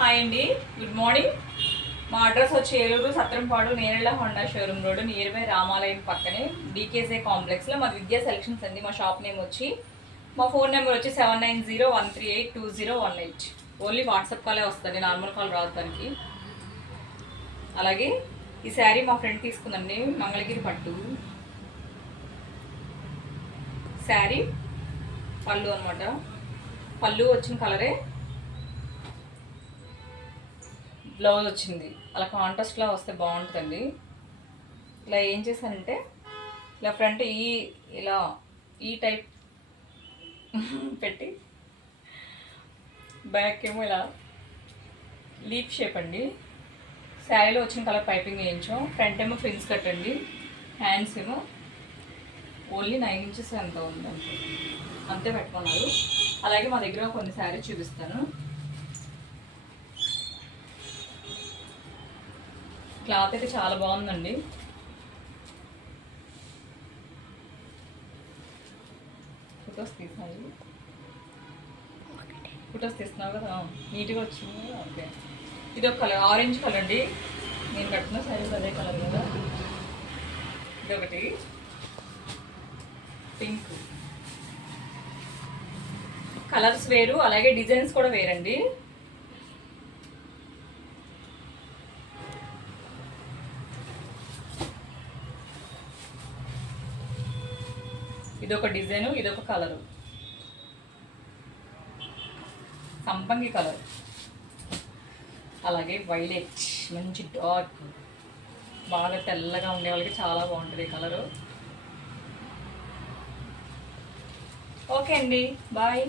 Hi అండి, good morning. మా address వచ్చి Eluru Satrampadu Nerella Honda showroom road near by రామాలయం పక్కనే డీకేసే కాంప్లెక్స్లో మా విద్యా సెలక్షన్స్ అండి. మా షాప్ నేమ్ వచ్చి, మా ఫోన్ నెంబర్ వచ్చి 7901382018. ఓన్లీ వాట్సాప్ కాలే వస్తుంది, నార్మల్ కాల్ రాదు దానికి. అలాగే ఈ శారీ మా ఫ్రెండ్ తీసుకుందండి, మంగళగిరి పట్టు శారీ. పళ్ళు అనమాట, పళ్ళు వచ్చిన కలరే బ్లౌజ్ వచ్చింది. అలా కాంట్రాస్ట్లో వస్తే బాగుంటుందండి. ఇలా ఏం చేశానంటే, ఇలా ఫ్రంట్ ఇలా ఈ టైప్ పెట్టి, బ్యాక్ ఏమో ఇలా లీఫ్ షేప్ అండి. శారీలో వచ్చిన కలర్ పైపింగ్ వేయించాం. ఫ్రంట్ ఏమో ఫ్రిన్స్ కట్టండి. హ్యాండ్స్ ఏమో ఓన్లీ 9 ఇంచెస్ ఎంత ఉందంటే అంతే పెట్టుకున్నారు. అలాగే మా దగ్గర కొన్ని శారీ చూపిస్తాను. క్లాత్ అయితే చాలా బాగుందండి. ఫొటోస్ తీస్తున్నావు కదా, నీట్గా వచ్చింది. ఓకే, ఇది ఒక కలర్, ఆరెంజ్ కలర్ అండి. నేను కట్టిన సైజ్ అదే కలర్ కదా. ఇదొకటి పింక్. కలర్స్ వేరు, అలాగే డిజైన్స్ కూడా వేరండి. ఇదొక డిజైను, ఇదొక కలరు, సంపంగి కలర్. అలాగే వైలెట్, మంచి డార్క్, బాగా తెల్లగా ఉండే వాళ్ళకి చాలా బాగుంటుంది ఈ కలరు. ఓకే అండి, బాయ్.